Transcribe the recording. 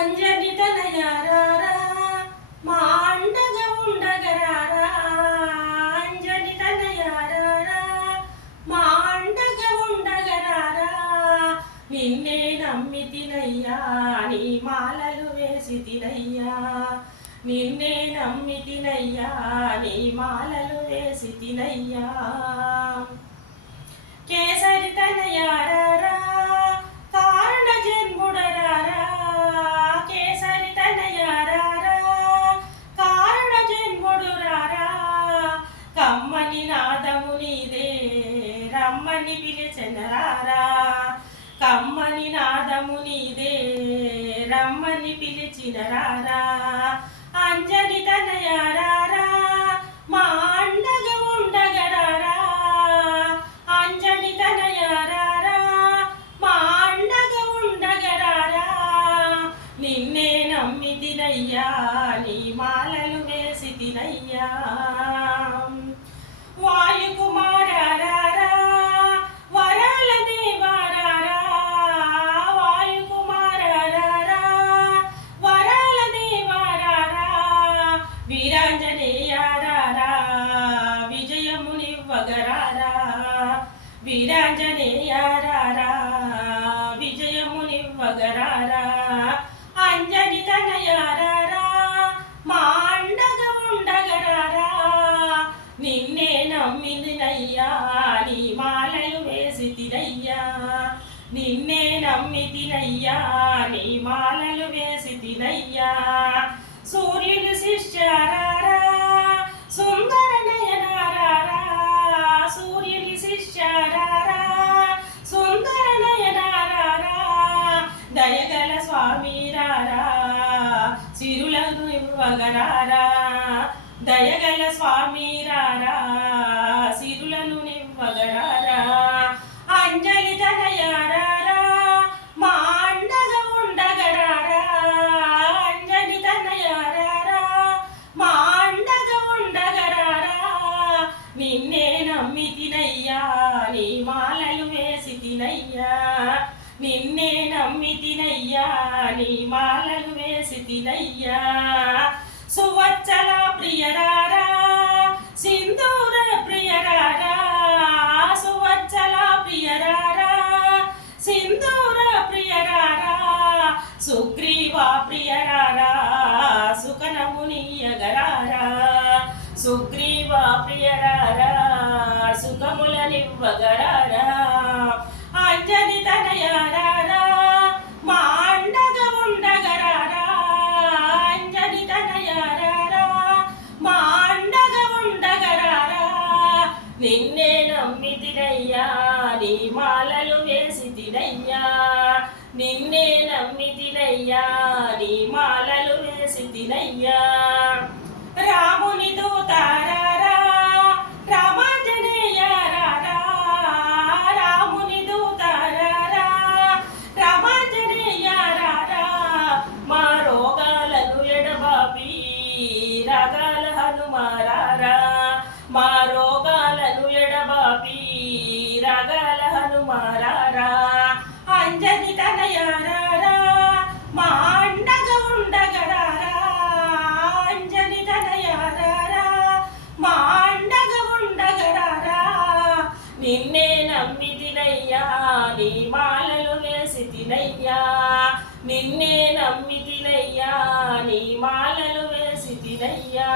అంజని తనయారారా మా అండగా ఉండగరారా అంజని తనయారారా మా అండగా ఉండగరారా నిన్నే నమ్మితినయ్యా నీ మాలలు వేసితినయ్యా నిన్నే నమ్మితినయ్యా నీ మాలలు వేసితినయ్యా కేసరి తనయారారా కారణ జన్ముడరారా కేసరి తనయారారా కారణ జన్ముడురారా కమ్మని నాదము నీదే రమ్మని పిలిచెనరారా కమ్మని నాదము నీదే రమ్మని పిలిచినరారా అంజని తనయారారా మా అండగా ఉండగరారా అంజని తనయారారా మా అండగా ఉండగరారా నిన్నే నమ్మితినయ్యా నీ మాలలు వేసితినయ్యా వాయుకుమారారారా వరాల దేవారారా వాయుకుమారారారా వరాల దేవారారా వీరాంజనేయారారా విజయమునివ్వగరారా వీరాంజనేయారారా విజయమునివ్వగరారా అంజని తనయారారా మా అండగా ఉండగరారా నిన్నే నమ్మితినయ్యా నీ మాలలు వేసితినయ్యా నిన్నే నమ్మితినయ్యా నీ మాలలు వేసితినయ్యా సూర్యుని శిష్యారారా సుందర నయనారారా సూర్యుని శిష్యారారా సుందర నయనారారా దయగల స్వామిరారా సిరులను ఇవ్వగరారా దయగల స్వామిరారా సిరులను నివ్వగరారా అంజలి తనయారారా మా అండగా ఉండగరారా అంజలి తనయారారా మా అండగా ఉండగరారా నిన్నే నమ్మితినయ్యా నీ మాలలు వేసితినయ్యా నిన్నే నమ్మితినయ్యా నీ మాలలు వేసితినయ్యా సువత్సల ప్రియరారా సింధూర ప్రియరారా సువత్సల ప్రియరారా సింధూర ప్రియరారా సుగ్రీవ ప్రియరారా సుఖనమునియగరారా సుగ్రీవ ప్రియరారా సుఖములనివ్వగరారా అంజని తనయారారా మా అండగా ఉండగరారా అంజని తనయారారా మా అండగా ఉండగరారా నిన్నే నమ్మితినయ్యా నీ మాలలు వేసితినయ్యా నిన్నే నమ్మితినయ్యా నీ మాలలు వేసితినయ్యా రాముని దూతారారా రామాంజనేయారారా రాముని దూతారారా రామాంజనేయారారా మా రోగాలను ఎడబాపి రాగాల హనుమారారా మా రోగాలను ఎడబాపి రాగాల హనుమారారా అంజని తనయారారా మా అండగా ఉండగరారా అంజని తనయారారా మా అండగా ఉండగరారా నిన్నే నమ్మితినయ్యా నీ మాలలు వేసితినయ్యా నిన్నే నమ్మితినయ్యా నీ మాలలు వేసితినయ్యా